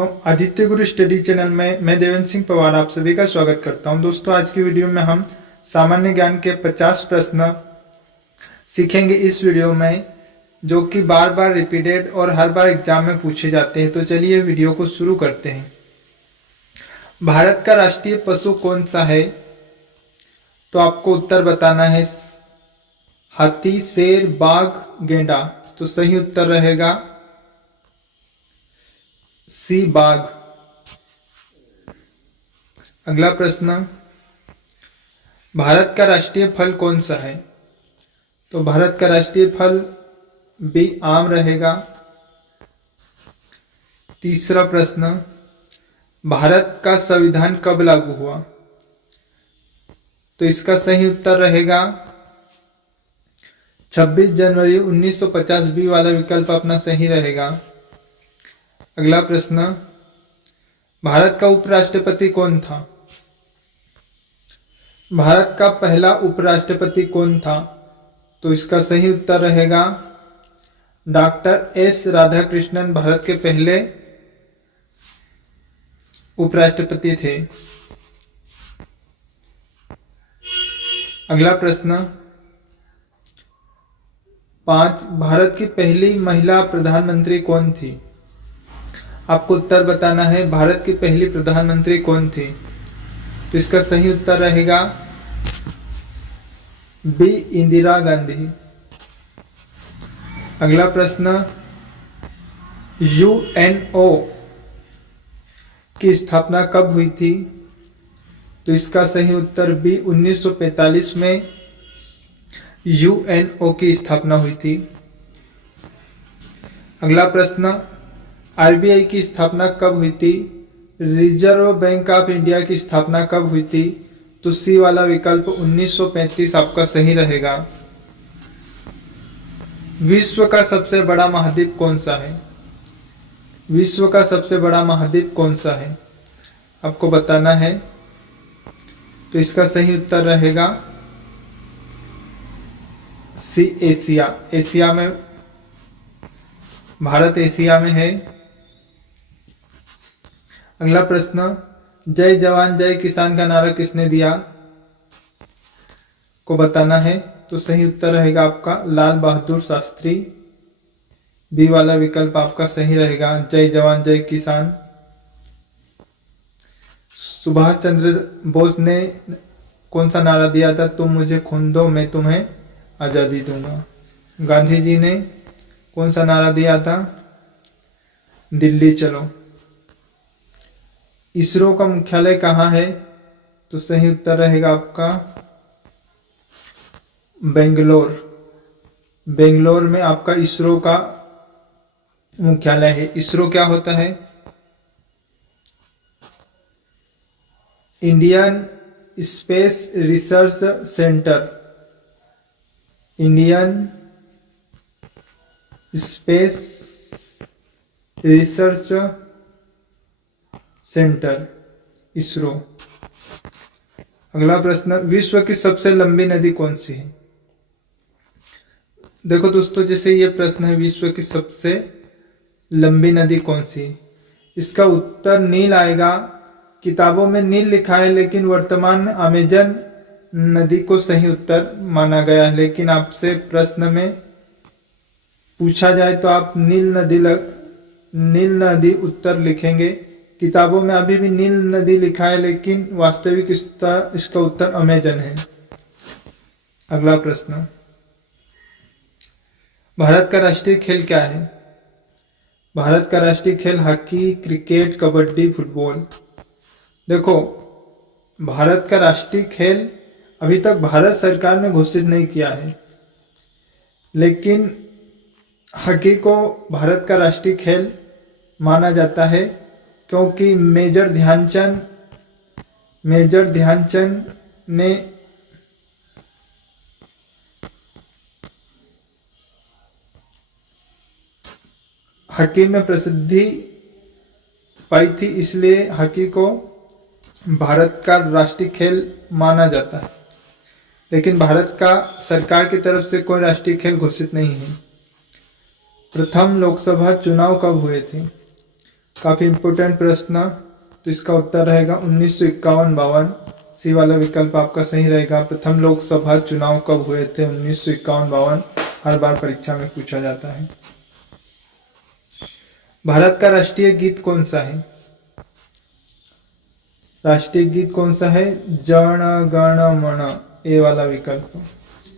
आदित्य गुरु study channel में मैं देवेंद्र सिंह पवार आप सभी का स्वागत करता हूं। दोस्तों, आज की वीडियो में हम सामान्य ज्ञान के 50 प्रश्न सीखेंगे इस वीडियो में, जो कि बार बार रिपीटेड और हर बार एग्जाम में पूछे जाते हैं। तो चलिए वीडियो को शुरू करते हैं। भारत का राष्ट्रीय पशु कौन सा है? तो आपको उत्तर बताना है हाथी, शेर, बाघ, गेंडा। तो सही उत्तर रहेगा सी, बाघ। अगला प्रश्न, भारत का राष्ट्रीय फल कौन सा है? तो भारत का राष्ट्रीय फल बी, आम रहेगा। तीसरा प्रश्न, भारत का संविधान कब लागू हुआ? तो इसका सही उत्तर रहेगा 26 जनवरी 1950। बी वाला विकल्प अपना सही रहेगा। अगला प्रश्न, भारत का उपराष्ट्रपति कौन था? भारत का पहला उपराष्ट्रपति कौन था? तो इसका सही उत्तर रहेगा डॉक्टर एस राधाकृष्णन भारत के पहले उपराष्ट्रपति थे। अगला प्रश्न 5, भारत की पहली महिला प्रधानमंत्री कौन थी? आपको उत्तर बताना है भारत की पहली प्रधानमंत्री कौन थी। तो इसका सही उत्तर रहेगा बी, इंदिरा गांधी। अगला प्रश्न, यूएनओ की स्थापना कब हुई थी? तो इसका सही उत्तर बी, 1945 में यूएनओ की स्थापना हुई थी। अगला प्रश्न, आरबीआई की स्थापना कब हुई थी? रिजर्व बैंक ऑफ इंडिया की स्थापना कब हुई थी? तो सी वाला विकल्प 1935 आपका सही रहेगा। विश्व का सबसे बड़ा महाद्वीप कौन सा है? विश्व का सबसे बड़ा महाद्वीप कौन सा है आपको बताना है। तो इसका सही उत्तर रहेगा सी, एशिया। एशिया में भारत एशिया में है। अगला प्रश्न, जय जवान जय किसान का नारा किसने दिया? को बताना है। तो सही उत्तर रहेगा आपका लाल बहादुर शास्त्री। बी वाला विकल्प आपका सही रहेगा, जय जवान जय किसान। सुभाष चंद्र बोस ने कौन सा नारा दिया था? तुम मुझे खून दो मैं तुम्हें आजादी दूंगा। गांधी जी ने कौन सा नारा दिया था? दिल्ली चलो। इसरो का मुख्यालय कहाँ है? तो सही उत्तर रहेगा आपका बेंगलोर। बेंगलोर में आपका इसरो का मुख्यालय है। इसरो क्या होता है? Indian space research centre. Indian space research centre, ISRO. अगला प्रश्न, विश्व की सबसे लंबी नदी कौन सी है? देखो दोस्तों, जैसे ये प्रश्न है विश्व की सबसे लंबी नदी कौन सी? इसका उत्तर नील आएगा। किताबों में नील लिखा है, लेकिन वर्तमान में अमेजन नदी को सही उत्तर माना गया है। लेकिन आपसे प्रश्न में पूछा जाए तो आप नील नदी उत्तर लिखेंगे। किताबों में अभी भी नील नदी लिखा है, लेकिन वास्तविक इसका उत्तर अमेजन है। अगला प्रश्न, भारत का राष्ट्रीय खेल क्या है? भारत का राष्ट्रीय खेल हॉकी, क्रिकेट, कबड्डी, फुटबॉल। देखो, भारत का राष्ट्रीय खेल अभी तक भारत सरकार ने घोषित नहीं किया है, लेकिन हॉकी को भारत का राष्ट्रीय खेल माना जाता है, क्योंकि मेजर ध्यानचंद ने हॉकी में प्रसिद्धि पाई थी, इसलिए हॉकी को भारत का राष्ट्रीय खेल माना जाता है। लेकिन भारत का सरकार की तरफ से कोई राष्ट्रीय खेल घोषित नहीं है। प्रथम लोकसभा चुनाव कब हुए थे? काफी इंपोर्टेंट प्रश्न, तो इसका उत्तर रहेगा 1951-52। सी वाला विकल्प आपका सही रहेगा। प्रथम लोकसभा चुनाव कब हुए थे? 1951-52। हर बार परीक्षा में पूछा जाता है। भारत का राष्ट्रीय गीत कौन सा है? राष्ट्रीय गीत कौन सा है? जन गण मन, ए वाला विकल्प।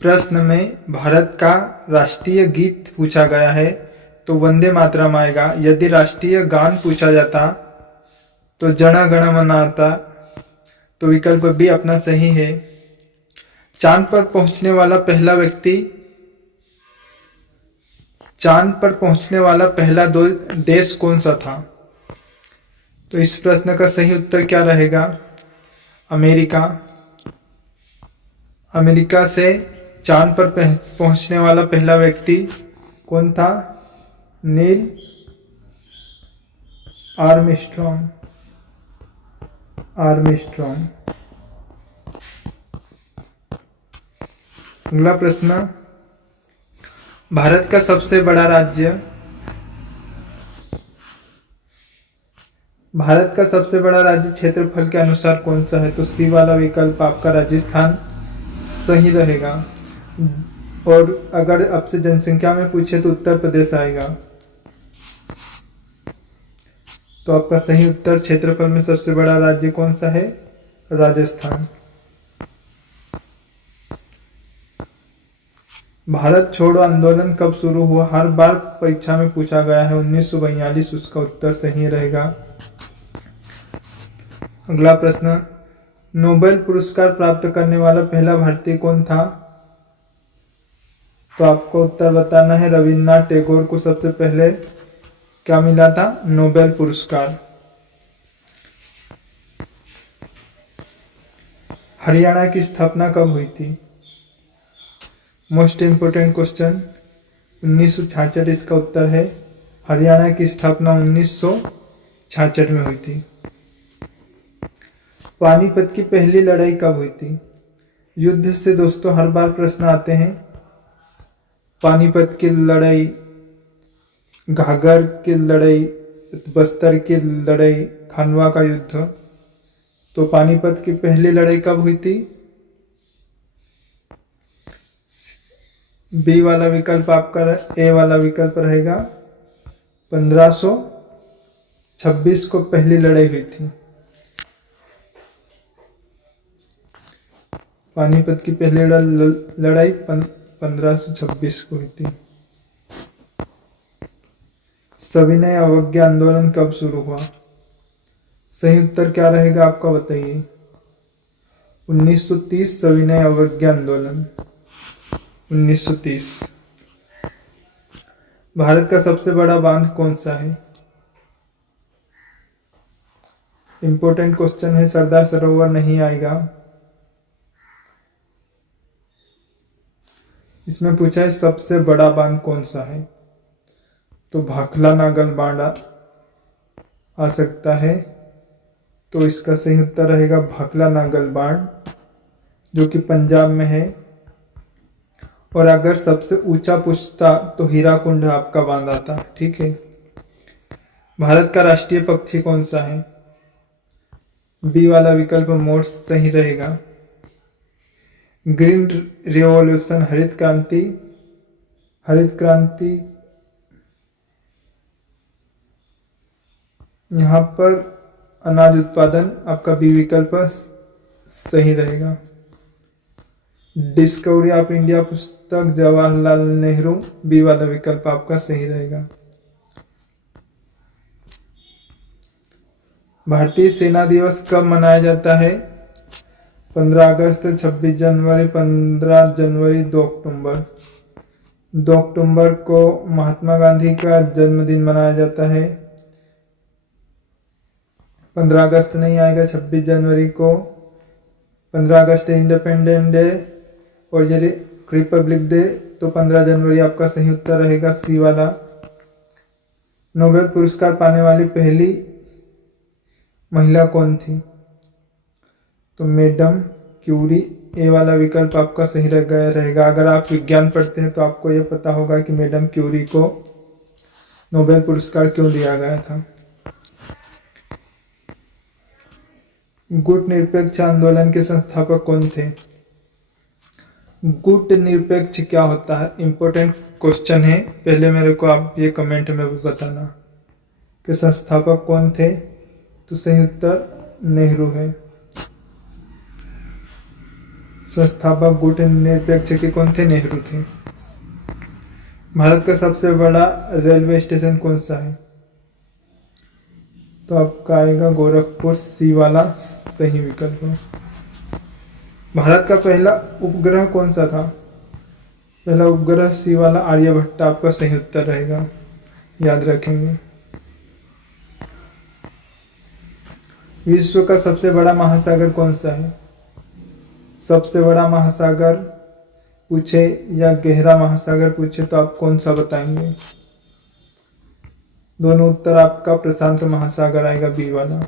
प्रश्न में भारत का राष्ट्रीय गीत पूछा गया है तो वंदे मातरम आएगा। यदि राष्ट्रीय गान पूछा जाता तो जन गण मन आता। तो विकल्प बी अपना सही है। चांद पर पहुंचने वाला पहला व्यक्ति, चांद पर पहुंचने वाला पहला देश कौन सा था? तो इस प्रश्न का सही उत्तर क्या रहेगा? अमेरिका। अमेरिका से चांद पर पहुंचने वाला पहला व्यक्ति कौन था? Neil Armstrong. अगला प्रश्न, भारत का सबसे बड़ा राज्य, भारत का सबसे बड़ा राज्य क्षेत्रफल के अनुसार कौन सा है? तो सी वाला विकल्प आपका राजस्थान सही रहेगा। और अगर आपसे जनसंख्या में पूछे तो उत्तर प्रदेश आएगा। तो आपका सही उत्तर क्षेत्रफल में सबसे बड़ा राज्य कौन सा है? राजस्थान। भारत छोड़ो आंदोलन कब शुरू हुआ? हर बार परीक्षा में पूछा गया है। 1942। उसका उत्तर सही रहेगा। अगला प्रश्न, नोबेल पुरस्कार प्राप्त करने वाला पहला भारतीय कौन था? तो आपको उत्तर बताना है। रविन्द्रनाथ टैगोर को सबसे पहले क्या मिला था? नोबेल पुरस्कार। हरियाणा की स्थापना कब हुई थी? Most important question. 1966 इसका उत्तर है। हरियाणा की स्थापना 1966 में हुई थी। पानीपत की पहली लड़ाई कब हुई थी? युद्ध से दोस्तों हर बार प्रश्न आते हैं। पानीपत की लड़ाई, घाघर की लड़ाई, बस्तर की लड़ाई, खानवा का युद्ध। तो पानीपत की पहली लड़ाई कब हुई थी? बी वाला विकल्प आपका, ए वाला विकल्प रहेगा। 1526 को पहली लड़ाई हुई थी। पानीपत की पहली लड़ाई 1526 को हुई थी। सविनय अवज्ञा आंदोलन कब शुरू हुआ? सही उत्तर क्या रहेगा आपका बताइए। 1930 सविनय अवज्ञा आंदोलन 1930। भारत का सबसे बड़ा बांध कौन सा है? इंपॉर्टेंट क्वेश्चन है। सरदार सरोवर नहीं आएगा। इसमें पूछा है सबसे बड़ा बांध कौन सा है? तो भाखला नागल बांध आ सकता है। तो इसका सही उत्तर रहेगा भाखला नागल बांध, जो कि पंजाब में है। और अगर सबसे ऊंचा पूछता तो हीराकुंड आपका बांध आता। ठीक है। भारत का राष्ट्रीय पक्षी कौन सा है? बी वाला विकल्प मोर सही रहेगा। ग्रीन रिवॉल्यूशन, हरित क्रांति, यहाँ पर अनाज उत्पादन, आपका बी विकल्प सही रहेगा। डिस्कवरी ऑफ इंडिया पुस्तक जवाहरलाल नेहरू, बी वाला विकल्प आपका सही रहेगा। भारतीय सेना दिवस कब मनाया जाता है? 15 अगस्त, 26 जनवरी, 15 जनवरी, 2 अक्टूबर। 2 अक्टूबर को महात्मा गांधी का जन्मदिन मनाया जाता है। 15 अगस्त नहीं आएगा। 26 जनवरी को, 15 अगस्त इंडिपेंडेंस डे और ये रिपब्लिक डे। तो 15 जनवरी आपका सही उत्तर रहेगा, सी वाला। नोबेल पुरस्कार पाने वाली पहली महिला कौन थी? तो मैडम क्यूरी, ए वाला विकल्प आपका सही रहेगा। अगर आप विज्ञान पढ़ते हैं तो आपको यह पता होगा कि मैडम क्यूरी को नोबेल पुरस्कार क्यों दिया गया था। गुट निरपेक्ष आंदोलन के संस्थापक कौन थे? गुट निरपेक्ष क्या होता है? इंपॉर्टेंट क्वेश्चन है, पहले मेरे को आप ये कमेंट में बताना कि संस्थापक कौन थे। तो सही उत्तर नेहरू है। संस्थापक गुट निरपेक्ष के कौन थे? नेहरू थे। भारत का सबसे बड़ा रेलवे स्टेशन कौन सा है? तो आपका आएगा गोरखपुर, सी वाला सही विकल्प है। भारत का पहला उपग्रह कौन सा था? पहला उपग्रह सी वाला आर्यभट्ट आपका सही उत्तर रहेगा, याद रखेंगे। विश्व का सबसे बड़ा महासागर कौन सा है? सबसे बड़ा महासागर पूछे या गहरा महासागर पूछे तो आप कौन सा बताएंगे? दोनों उत्तर आपका प्रशांत महासागर आएगा, बी वाला।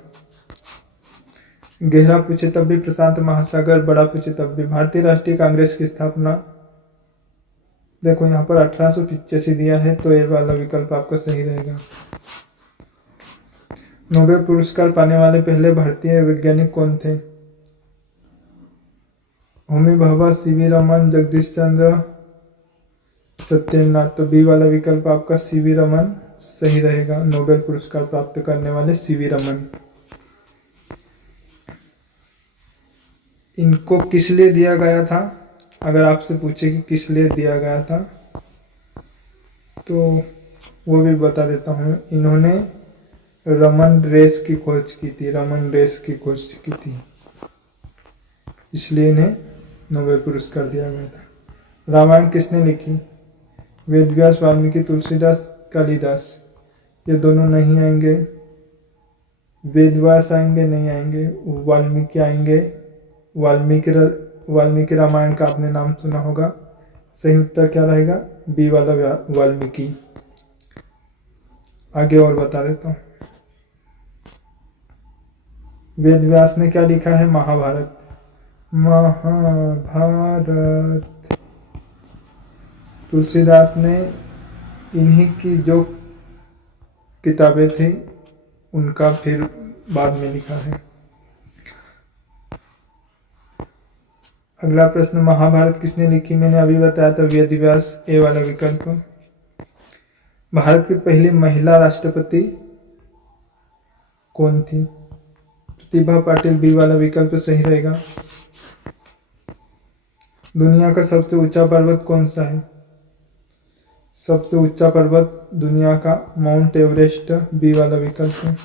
गहरा पूछे तब भी प्रशांत महासागर, बड़ा पूछे तब भी। भारतीय राष्ट्रीय कांग्रेस की स्थापना, देखो यहाँ पर 1885 दिया है, तो ये वाला विकल्प आपका सही रहेगा। नोबेल पुरस्कार पाने वाले पहले भारतीय वैज्ञानिक कौन थे? होमी भाभा, सीवी रमन, जगदीश चंद्र, सत्येंद्रनाथ। तो बी वाला विकल्प आपका सीवी रमन सही रहेगा। नोबेल पुरस्कार प्राप्त करने वाले सीवी रमन। इनको किस लिए दिया गया था? अगर आपसे पूछे कि किस लिए दिया गया था तो वो भी बता देता हूँ। इन्होंने रमन रेस की खोज की थी, रमन रेस की खोज की थी, इसलिए इन्हें नोबेल पुरस्कार दिया गया था। रामायण किसने लिखी? वेदव्यास, वाल्मीकि, तुलसीदास, कालिदास। ये दोनों नहीं आएंगे। वेदव्यास आएंगे? नहीं आएंगे। वाल्मीकि आएंगे। वाल्मीकि रामायण का आपने नाम सुना होगा। सही उत्तर क्या रहेगा? बी वाला वाल्मीकि। आगे और बता देता हूँ। वेदव्यास ने क्या लिखा है? महाभारत। महाभारत। तुलसीदास ने इन्हीं की जो किताबें थी उनका फिर बाद में लिखा है। अगला प्रश्न, महाभारत किसने लिखी? मैंने अभी बताया था वेदव्यास, ए वाला विकल्प। भारत की पहली महिला राष्ट्रपति कौन थी? प्रतिभा पाटिल, बी वाला विकल्प सही रहेगा। दुनिया का सबसे ऊंचा पर्वत कौन सा है? सबसे ऊंचा पर्वत दुनिया का माउंट एवरेस्ट, बी वाला विकल्प है।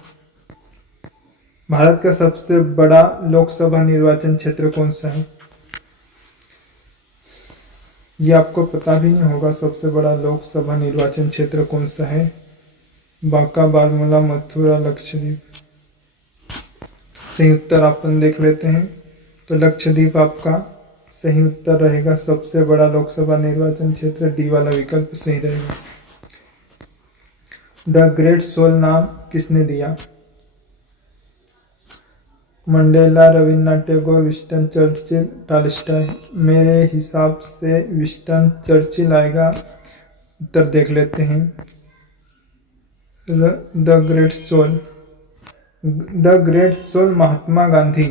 भारत का सबसे बड़ा लोकसभा निर्वाचन क्षेत्र कौन सा है? ये आपको पता भी नहीं होगा। सबसे बड़ा लोकसभा निर्वाचन क्षेत्र कौन सा है? बांका, बारामूला, मथुरा, लक्षद्वीप। सही उत्तर अपन देख लेते हैं। तो लक्षद्वीप आपका सही उत्तर रहेगा। सबसे बड़ा लोकसभा निर्वाचन क्षेत्र, डी वाला विकल्प सही रहेगा। द ग्रेट सोल नाम किसने दिया? Mandela, Rabindranath Tagore, Winston Churchill, Tolstoy. मेरे हिसाब से विंस्टन चर्चिल आएगा। उत्तर देख लेते हैं। The great soul, the great soul Mahatma Gandhi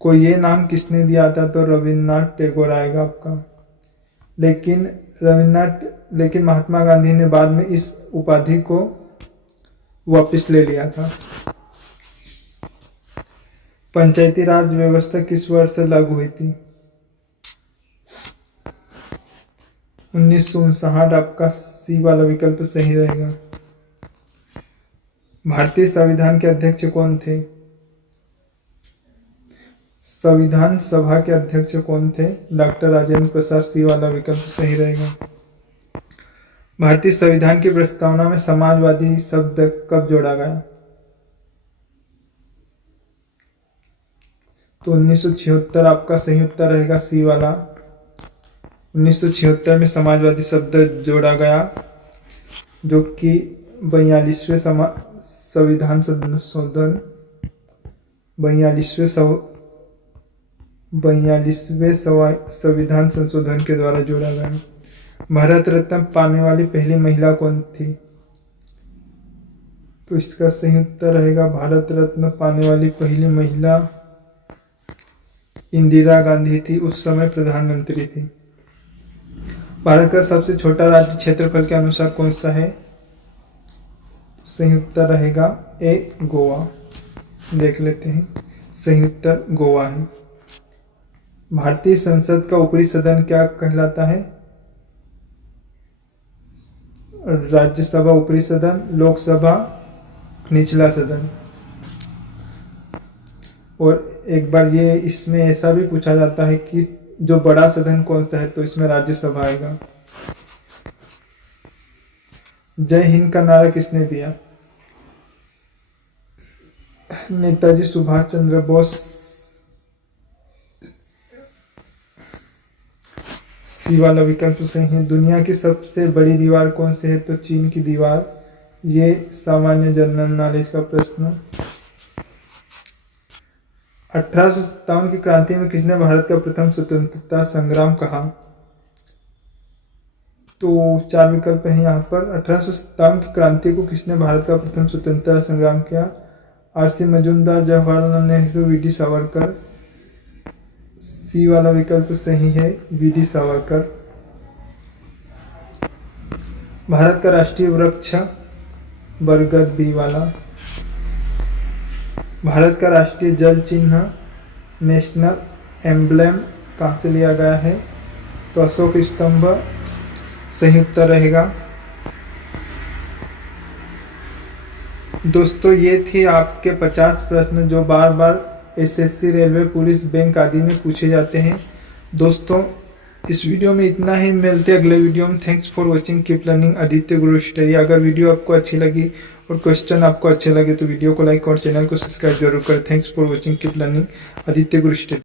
को ये नाम किसने दिया था? तो रविन्द्रनाथ टैगोर आएगा आपका। लेकिन महात्मा गांधी ने बाद में इस उपाधि को वापस ले लिया था। पंचायती राज व्यवस्था किस वर्ष से लागू हुई थी? 1959, आपका सी वाला विकल्प सही रहेगा। भारतीय संविधान के अध्यक्ष कौन थे? संविधान सभा के अध्यक्ष कौन थे? डॉक्टर राजेंद्र प्रसाद, सी वाला विकल्प सही रहेगा। भारतीय संविधान की प्रस्तावना में समाजवादी शब्द कब जोड़ा गया? तो 1976 आपका सही उत्तर रहेगा, सी वाला। 1976 में समाजवादी शब्द जोड़ा गया, जो कि 42वें संविधान संशोधन 42वें संविधान संशोधन के द्वारा जोड़ा गया। भारत रत्न पाने वाली पहली महिला कौन थी? तो इसका सही उत्तर रहेगा भारत रत्न पाने वाली पहली महिला इंदिरा गांधी थी, उस समय प्रधानमंत्री थी। भारत का सबसे छोटा राज्य क्षेत्रफल के अनुसार कौन सा है? सही उत्तर रहेगा ए गोवा। देख लेते हैं, सही उत्तर गोवा है। भारतीय संसद का ऊपरी सदन क्या कहलाता है? राज्यसभा ऊपरी सदन, लोकसभा निचला सदन। और एक बार ये इसमें ऐसा भी पूछा जाता है कि जो बड़ा सदन कौन सा है, तो इसमें राज्यसभा आएगा। जय हिंद का नारा किसने दिया? नेताजी सुभाष चंद्र बोस। सी वाला विकल्प सही है। दुनिया की सबसे बड़ी दीवार कौन सी है? तो चीन की दीवार। ये सामान्य जनरल नॉलेज का प्रश्न। 1857 की क्रांति में किसने भारत का प्रथम स्वतंत्रता संग्राम कहा? तो 4 विकल्प हैं यहाँ पर। 1857 की क्रांति को किसने भारत का प्रथम स्वतंत्रता संग्राम किया? आर.सी. मजूमदार, जवाहरलाल नेहरू, वी.डी. सावरकर। सी वाला विकल्प सही है, वी.डी. सावरकर। भारत का राष्ट्रीय वृक्ष बरगद, बी वाला। भारत का राष्ट्रीय जल चिन्ह नेशनल एम्ब्लेम कहाँ से लिया गया है? तो अशोक स्तंभ सही उत्तर रहेगा। दोस्तों, ये थी आपके 50 प्रश्न जो बार बार एसएससी, रेलवे, पुलिस, बैंक आदि में पूछे जाते हैं। दोस्तों, इस वीडियो में इतना ही। मिलते हैं अगले वीडियो में। Thanks for watching, keep learning, Aditya Guru study. अगर वीडियो आपको अच्छी लगी और क्वेश्चन आपको अच्छे लगे तो वीडियो को लाइक और चैनल को सब्सक्राइब जरूर करें। Thanks for watching, keep learning, Aditya Guru study.